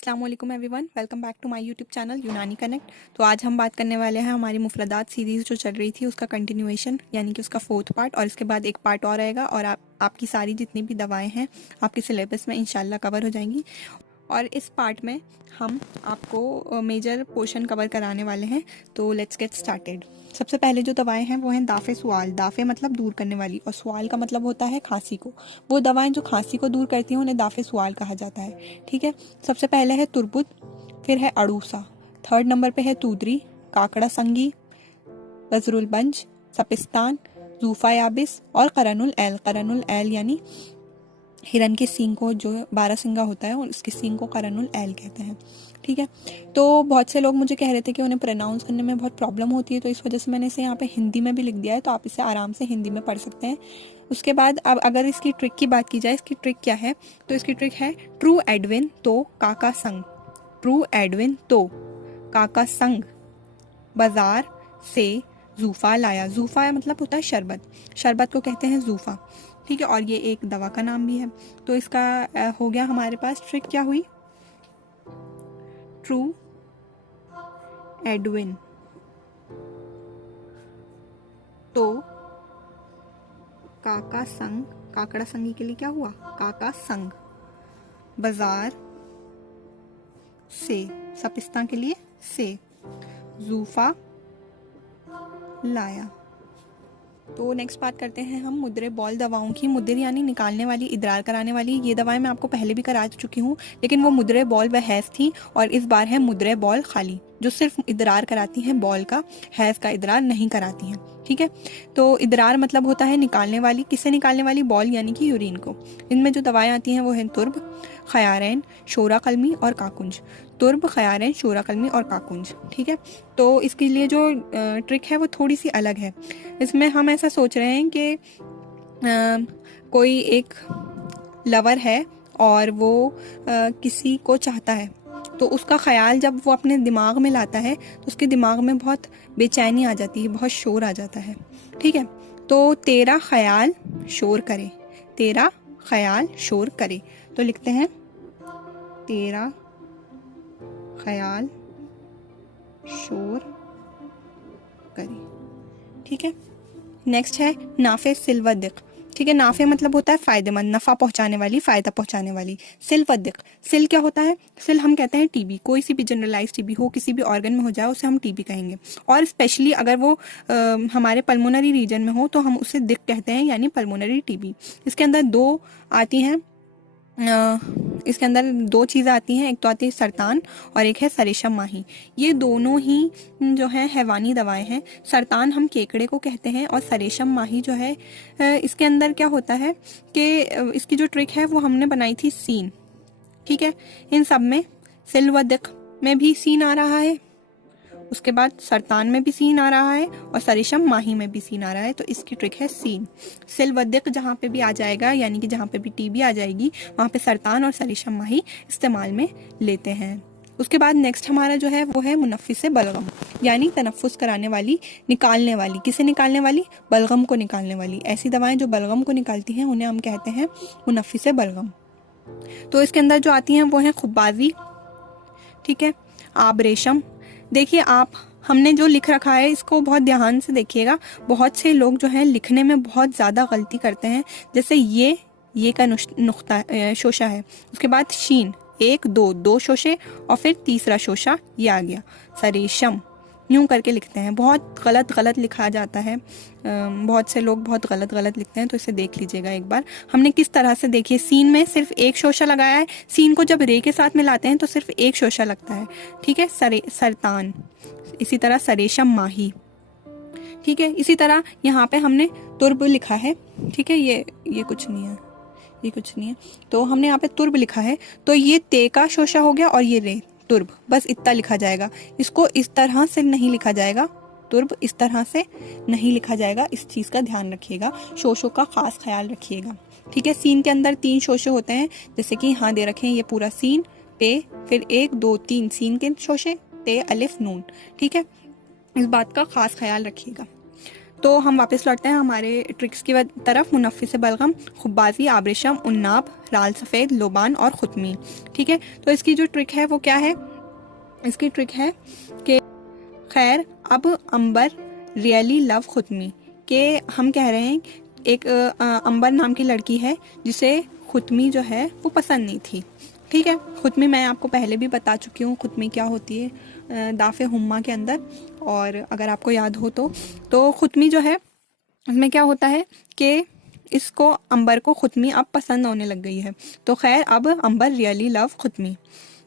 अस्सलाम वालेकुम everyone, welcome back to my YouTube channel Unani connect. तो आज हम बात करने वाले हैं हमारी मुफरदात सीरीज़ जो चल रही थी उसका कंटिन्यूएशन, यानी कि उसका फोर्थ पार्ट, और इसके बाद एक पार्ट और आएगा और आपकी सारी जितनी भी दवाएं हैं आपके सिलेबस में इंशाल्लाह कवर हो जाएंगी। और इस पार्ट में हम आपको मेजर पोर्शन कवर कराने वाले हैं। तो लेट्स गेट स्टार्टेड। सबसे पहले जो दवाएं हैं वो हैं दाफ़े सुआल। दाफ़े मतलब दूर करने वाली, और सुआल का मतलब होता है खांसी को। वो दवाएं जो खांसी को दूर करती हैं उन्हें दाफ़े सुआल कहा जाता है। ठीक है, सबसे पहले है तुरबुत, फिर है अड़ूसा, थर्ड नंबर पे है तूदरी, काकड़ा संगी, बजरुल बंज, सपिस्तान, जूफा याबिस और करनुल एल। करनुल एल यानी हिरन के सींग को, जो 12 सिंगा होता है, और उसके सींग को करनुल एल कहते हैं। ठीक है, तो बहुत से लोग मुझे कह रहे थे कि उन्हें प्रोनाउंस करने में बहुत प्रॉब्लम होती है, तो इस वजह से मैंने इसे यहाँ पे हिंदी में भी लिख दिया है, तो आप इसे आराम से हिंदी में पढ़ सकते हैं। उसके बाद अब अगर इसकी ट्रिक की बात की जाए, इसकी ट्रिक क्या है, तो इसकी ट्रिक है ट्रू एडविन तो काका संग। ट्रू एडविन तो काका संग बाजार से जूफा लाया। जूफा मतलब होता है शरबत, शरबत को कहते हैं जूफा। ठीक है, और ये एक दवा का नाम भी है। तो इसका हो गया हमारे पास। ट्रिक क्या हुई? ट्रू एडविन तो काका संग, काकड़ा संगी के लिए क्या हुआ? काका संग बाजार से, सपिस्तान के लिए से, जूफा लाया। तो नेक्स्ट बात करते हैं हम मुद्रे बॉल दवाओं की। मुद्र यानी निकालने वाली, इदरार कराने वाली। ये दवाएं मैं आपको पहले भी करा चुकी हूँ, लेकिन वो मुद्रे बॉल व हैज़ थी, और इस बार है मुद्रे बॉल खाली, जो सिर्फ इदरार कराती हैं बॉल का, हैज़ का इदरार नहीं कराती हैं। ठीक है, तो इदरार मतलब होता है निकालने वाली। किससे निकालने वाली? बॉल यानी कि यूरिन को। इनमें जो दवाएं आती हैं वो हैं तुर्ब, खयारैन, शोरा कलमी और काकुंज। तुर्ब, खयारैन, शोरा कलमी और काकुंज। ठीक है, तो इसके लिए जो ट्रिक है वो थोड़ी सी अलग है। इसमें हम ऐसा सोच रहे हैं कि कोई एक लवर है और वो किसी को चाहता है, तो उसका ख्याल जब वो अपने दिमाग में लाता है तो उसके दिमाग में बहुत बेचैनी आ जाती है, बहुत शोर आ जाता है। ठीक है, तो तेरा ख्याल शोर करे, तेरा ख्याल शोर करे। तो लिखते हैं तेरा ख्याल शोर करे। ठीक है, नेक्स्ट है नाफे सिलवदिक। ठीक है, नाफे मतलब होता है फायदेमंद, नफा पहुंचाने वाली, फायदा पहुंचाने वाली। सिलवदिक, सिल क्या होता है? सिल हम कहते हैं टीबी। कोई सी भी जनरलाइज टीबी हो, किसी भी ऑर्गन में हो जाए, उसे हम टीबी कहेंगे। और स्पेशली अगर वो हमारे पल्मोनरी रीजन में हो तो हम उसे दिक कहते हैं, यानी पल्मोनरी टीबी। इसके अंदर दो आती हैं, इसके अंदर दो चीज़ें आती हैं, एक तो आती है सरतान और एक है सरेशम माही। ये दोनों ही जो है हैवानी दवाएं हैं। सरतान हम केकड़े को कहते हैं, और सरेशम माही जो है इसके अंदर क्या होता है कि इसकी जो ट्रिक है वो हमने बनाई थी सीन। ठीक है, इन सब में सिलवदिक में भी सीन आ रहा है, उसके बाद सरतान में भी सीन आ रहा है, और सरेशम माही में भी सीन आ रहा है। तो इसकी ट्रिक है सीन। सिलवदिक जहाँ पे भी आ जाएगा, यानी कि जहाँ पे भी टीबी आ जाएगी, वहाँ पे सरतान और सरेशम माही इस्तेमाल में लेते हैं। उसके बाद नेक्स्ट हमारा जो है वो है मुनफ़िस बलगम, यानी तनफ़ुस कराने वाली, निकालने वाली। किसे निकालने वाली? बलगम को निकालने वाली। ऐसी दवाएं जो बलगम को निकालती हैं उन्हें हम कहते हैं मुनफ़िस बलगम। तो इसके अंदर जो आती हैं वो हैं खुब्बाजी, ठीक है, आब रेशम। देखिए आप, हमने जो लिख रखा है इसको बहुत ध्यान से देखिएगा। बहुत से लोग जो है लिखने में बहुत ज़्यादा गलती करते हैं। जैसे ये का नुक्ता शोशा है, उसके बाद शीन, एक दो शोशे, और फिर तीसरा शोशा ये आ गया, सरेशम, यूं करके लिखते हैं। बहुत गलत लिखा जाता है, बहुत से लोग बहुत गलत लिखते हैं, तो इसे देख लीजिएगा एक बार। हमने किस तरह से, देखिए सीन में सिर्फ एक शोशा लगाया है, सीन को जब रे के साथ मिलाते हैं तो सिर्फ एक शोशा लगता है। ठीक है, सरतान, इसी तरह सरेशम माही। ठीक है, इसी तरह यहाँ पे हमने तुर्ब लिखा है। ठीक है, ये कुछ नहीं है, ये कुछ नहीं है, तो हमने यहाँ पे तुर्ब लिखा है, तो ये ते का शोशा हो गया, और ये रे, तुर्ब, बस इतना लिखा जाएगा। इसको इस तरह से नहीं लिखा जाएगा, तुर्ब इस तरह से नहीं लिखा जाएगा। इस चीज़ का ध्यान रखिएगा, शोशों का खास ख्याल रखिएगा। ठीक है, सीन के अंदर 3 शोशे होते हैं, जैसे कि यहाँ दे रखे हैं, ये पूरा सीन पे, फिर 1 2 3 सीन के शोशे, ते अलिफ नून। ठीक है, इस बात का खास ख्याल रखिएगा। तो हम वापस लौटते हैं हमारे ट्रिक्स की तरफ। मुनफ़िस बलगम, खुब्बाजी, आबरेशम, उन्नाब, लाल सफ़ेद, लोबान और खुतमी। ठीक है, तो इसकी जो ट्रिक है वो क्या है? इसकी ट्रिक है कि खैर अब अंबर रियली लव खुतमी, के हम कह रहे हैं एक अंबर नाम की लड़की है जिसे खुतमी जो है वो पसंद नहीं थी। ठीक है, खुतमी मैं आपको पहले भी बता चुकी हूँ खुतमी क्या होती है दाफ़े हुम्मा के अंदर, और अगर आपको याद हो तो खुतमी जो है इसमें क्या होता है कि इसको अंबर को खुतमी अब पसंद होने लग गई है। तो खैर अब अंबर रियली लव खुतमी।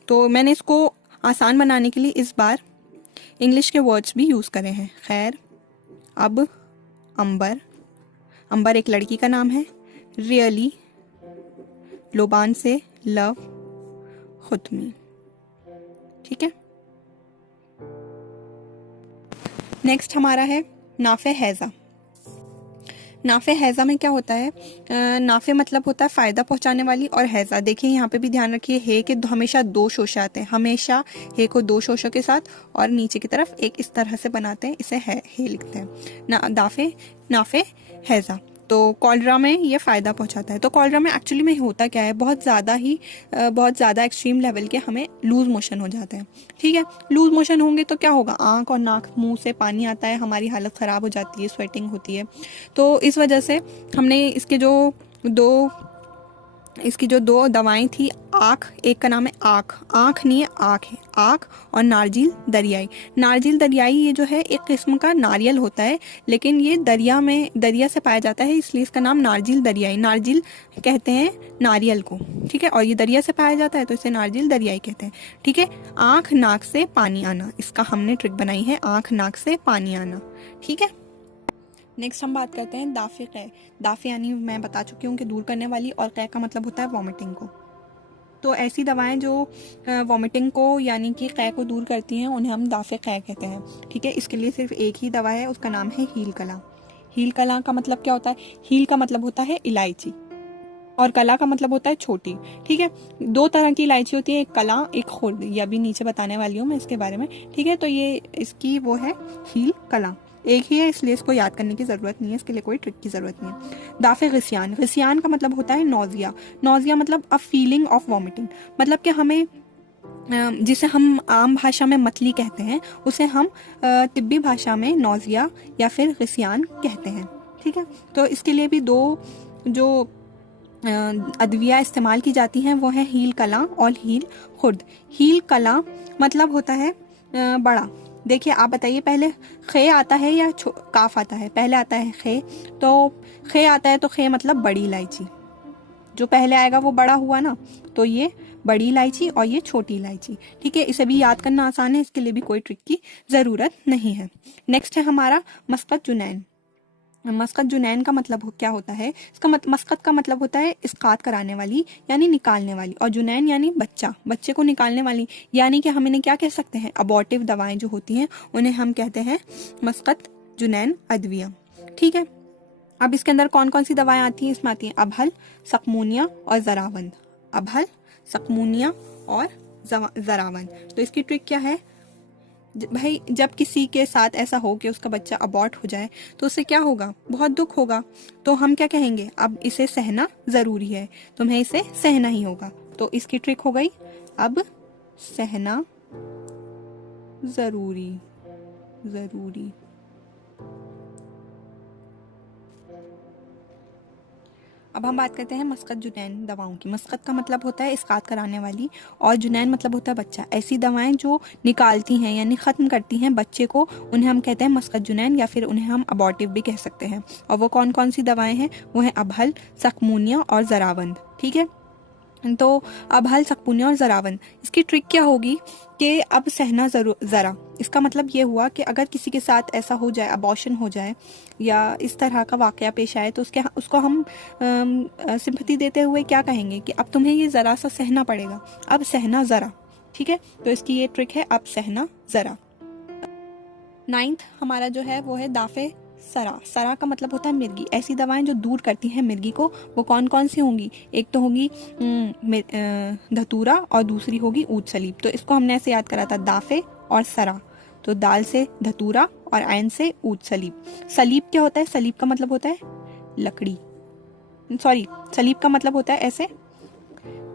तो मैंने इसको आसान बनाने के लिए इस बार इंग्लिश के वर्ड्स भी यूज़ करे हैं। खैर अब अंबर, अंबर एक लड़की का नाम है, रियली लोबान से लव खुतमी। ठीक है, नेक्स्ट हमारा है नाफे हैज़ा। नाफे हैज़ा में क्या होता है? नाफे मतलब होता है फ़ायदा पहुंचाने वाली, और हैज़ा देखिए यहाँ पे भी ध्यान रखिए हे के हमेशा दो शोशे आते हैं, हमेशा हे को दो शोशों के साथ और नीचे की तरफ एक इस तरह से बनाते हैं, इसे है हे लिखते हैं नाफे हैज़ा। तो कॉलरा में ये फ़ायदा पहुंचाता है। तो कॉलरा में एक्चुअली में होता क्या है, बहुत ज़्यादा एक्सट्रीम लेवल के हमें लूज़ मोशन हो जाते हैं। ठीक है, लूज़ मोशन होंगे तो क्या होगा, आँख और नाक मुंह से पानी आता है, हमारी हालत ख़राब हो जाती है, स्वेटिंग होती है। तो इस वजह से हमने इसकी जो दो दवाएं थी, आँख, एक का नाम है आँख नहीं है आँख है, आँख, और नारजिल दरियाई ये जो है एक किस्म का नारियल होता है, लेकिन ये दरिया से पाया जाता है, इसलिए इसका नाम नारजिल दरियाई, नारजिल कहते हैं नारियल को। ठीक है, और ये दरिया से पाया जाता है तो इसे नारजिल दरियाई कहते हैं। ठीक है, आँख नाक से पानी आना, इसका हमने ट्रिक बनाई है, आँख नाक से पानी आना। ठीक है, नेक्स्ट हम बात करते हैं दाफ़े क़ै। दाफ़े यानी मैं बता चुकी हूँ कि दूर करने वाली, और क़ै का मतलब होता है वॉमिटिंग को। तो ऐसी दवाएं जो वॉमिटिंग को यानी कि क़ै को दूर करती हैं उन्हें हम दाफ़े क़ै कहते हैं। ठीक है, इसके लिए सिर्फ एक ही दवा है, उसका नाम है हील कला। हील कला का मतलब क्या होता है? हील का मतलब होता है इलायची, और कला का मतलब होता है छोटी। ठीक है, दो तरह की इलायची होती है, एक कला एक खुर्द, ये अभी नीचे बताने वाली हूँ मैं इसके बारे में। ठीक है, तो ये इसकी वो है हील कला, एक ही है इसलिए इसको याद करने की ज़रूरत नहीं है, इसके लिए कोई ट्रिक की ज़रूरत नहीं है। दाफ़े ग़िस्यान का मतलब होता है नौजिया मतलब अ फीलिंग ऑफ वॉमिटिंग, मतलब कि हमें जिसे हम आम भाषा में मतली कहते हैं उसे हम तिब्बी भाषा में नौजिया या फिर ग़िस्यान कहते हैं। ठीक है, तो इसके लिए भी दो जो अद्विया इस्तेमाल की जाती हैं वो है हील कला और हील खुर्द। हील कला मतलब होता है बड़ा। देखिए आप बताइए, पहले खे आता है या काफ आता है? पहले आता है खे, तो खे आता है तो खे मतलब बड़ी इलायची, जो पहले आएगा वो बड़ा हुआ ना, तो ये बड़ी इलायची और ये छोटी इलायची। ठीक है, इसे भी याद करना आसान है, इसके लिए भी कोई ट्रिक की ज़रूरत नहीं है। नेक्स्ट है हमारा मस्कत जुनैन। मस्कत जुनैन का मतलब क्या होता है? इसका मस्कत का मतलब होता है इस्कात कराने वाली यानी निकालने वाली, और जुनैन यानी बच्चे को निकालने वाली, यानी कि हम इन्हें क्या कह सकते हैं? अबॉर्टिव दवाएं जो होती हैं उन्हें हम कहते हैं मस्कत जुनैन अद्विया। ठीक है, अब इसके अंदर कौन कौन सी दवाएं आती हैं? इसमें आती हैं अबहल, सकमूनिया और जरावंद। अबहल, सकमूनिया और जरावंद। तो इसकी ट्रिक क्या है भाई? जब किसी के साथ ऐसा हो कि उसका बच्चा अबॉर्ट हो जाए तो उससे क्या होगा? बहुत दुख होगा। तो हम क्या कहेंगे? अब इसे सहना ज़रूरी है, तुम्हें इसे सहना ही होगा। तो इसकी ट्रिक हो गई अब सहना ज़रूरी। अब हम बात करते हैं मस्कत जुनैन दवाओं की। मस्कत का मतलब होता है इस्कात कराने वाली, और जुनैन मतलब होता है बच्चा। ऐसी दवाएं जो निकालती हैं यानी ख़त्म करती हैं बच्चे को, उन्हें हम कहते हैं मस्कत जुनैन, या फिर उन्हें हम अबॉर्टिव भी कह सकते हैं। और वो कौन कौन सी दवाएं हैं? वो हैं अबहल, सकमूनिया और जरावंद। ठीक है, तो अबहल, सकमूनिया और जरावंद। इसकी ट्रिक क्या होगी कि अब सहना ज़रा, इसका मतलब ये हुआ कि अगर किसी के साथ ऐसा हो जाए, अबॉर्शन हो जाए या इस तरह का वाक़या पेश आए, तो उसको हम सिंपैथी देते हुए क्या कहेंगे कि अब तुम्हें ये ज़रा सा सहना पड़ेगा, अब सहना ज़रा। ठीक है, तो इसकी ये ट्रिक है अब सहना ज़रा। 9th हमारा जो है वो है दाफ़े सरा का मतलब होता है मिर्गी। ऐसी दवाएं जो दूर करती हैं मिर्गी को, वो कौन कौन सी होंगी? एक तो होगी धतूरा और दूसरी होगी ऊद सलीब। तो इसको हमने ऐसे याद करा था, दाफ़े और सरा, तो दाल से धतूरा और आयन से ऊद सलीब। सलीब क्या होता है? सलीब का मतलब होता है लकड़ी, सॉरी सलीब का मतलब होता है ऐसे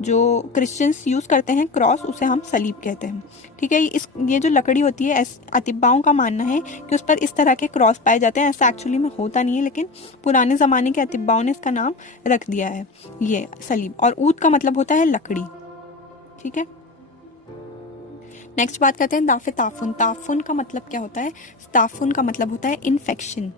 जो क्रिश्चियंस यूज करते हैं क्रॉस, उसे हम सलीब कहते हैं। ठीक है, ये जो लकड़ी होती है, अतिब्बाओं का मानना है कि उस पर इस तरह के क्रॉस पाए जाते हैं। ऐसा एक्चुअली में होता नहीं है, लेकिन पुराने ज़माने के अतिब्बाओं ने इसका नाम रख दिया है, ये सलीब। और ऊद का मतलब होता है लकड़ी। ठीक है, नेक्स्ट बात करते हैं दाफे ताफुन। ताफुन का मतलब क्या होता है? ताफुन का मतलब होता है इन्फेक्शन।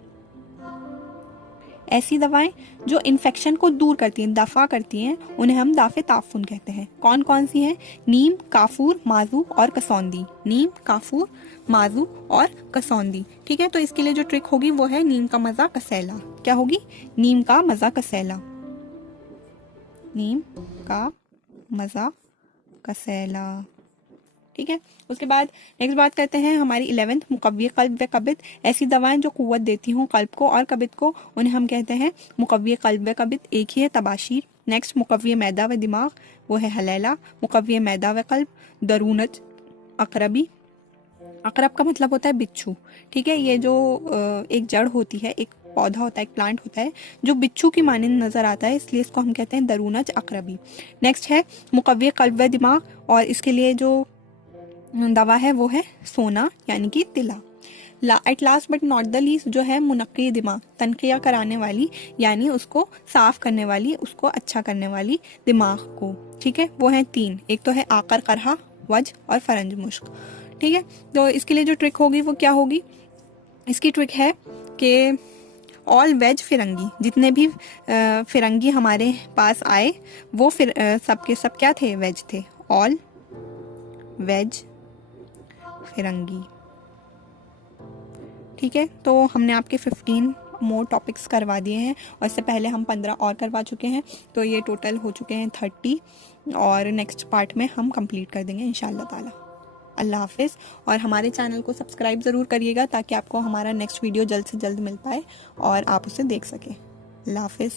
ऐसी दवाएं जो इन्फेक्शन को दूर करती हैं, दफा करती हैं, उन्हें हम दाफे ताफुन कहते हैं। कौन कौन सी हैं? नीम, काफूर, माजू और कसौंदी। नीम, काफूर, माजू और कसौंदी। ठीक है, तो इसके लिए जो ट्रिक होगी वो है नीम का मजा कसेला। क्या होगी? नीम का मजा कसेला। नीम का मजा कसेला। ठीक है, उसके बाद नेक्स्ट बात करते हैं हमारी 11th, मुकव्वे कल्ब व कबित। ऐसी दवाएं जो कुव्वत देती हों कल्ब को और कबित को, उन्हें हम कहते हैं मुकव्वे कल्ब व कबित। एक ही है, तबाशीर। नेक्स्ट मुकव्वे मैदा व दिमाग, वो है हलैला। मुकव्वे मैदा व कल्ब, दरूनज अकरबी। अकरब का मतलब होता है बिच्छू। ठीक है, ये जो एक जड़ होती है, एक पौधा होता है, एक प्लांट होता है जो बिच्छू की मानिंद नजर आता है, इसलिए इसको हम कहते हैं दरूनज अकरबी। नेक्स्ट है मुकव्वे कल्ब व दिमाग, और इसके लिए जो दवा है वो है सोना यानी कि तिला। At last but not the least जो है मुनक्की दिमाग, तनकिया कराने वाली यानी उसको साफ करने वाली, उसको अच्छा करने वाली दिमाग को। ठीक है, वो है 3, एक तो है आकर करहा, वज और फरंज मुश्क। ठीक है, तो इसके लिए जो ट्रिक होगी वो क्या होगी? इसकी ट्रिक है कि ऑल वेज फिरंगी, जितने भी फिरंगी हमारे पास आए वो फिर सबके सब क्या थे? वेज थे। ऑल वेज फिरंगी। ठीक है, तो हमने आपके 15 मोर टॉपिक्स करवा दिए हैं, और इससे पहले हम 15 और करवा चुके हैं, तो ये टोटल हो चुके हैं 30, और नेक्स्ट पार्ट में हम कंप्लीट कर देंगे इंशाल्लाह ताला। अल्लाह हाफिज़, और हमारे चैनल को सब्सक्राइब ज़रूर करिएगा ताकि आपको हमारा नेक्स्ट वीडियो जल्द से जल्द मिल पाए और आप उसे देख सकें। अल्लाह हाफिज़।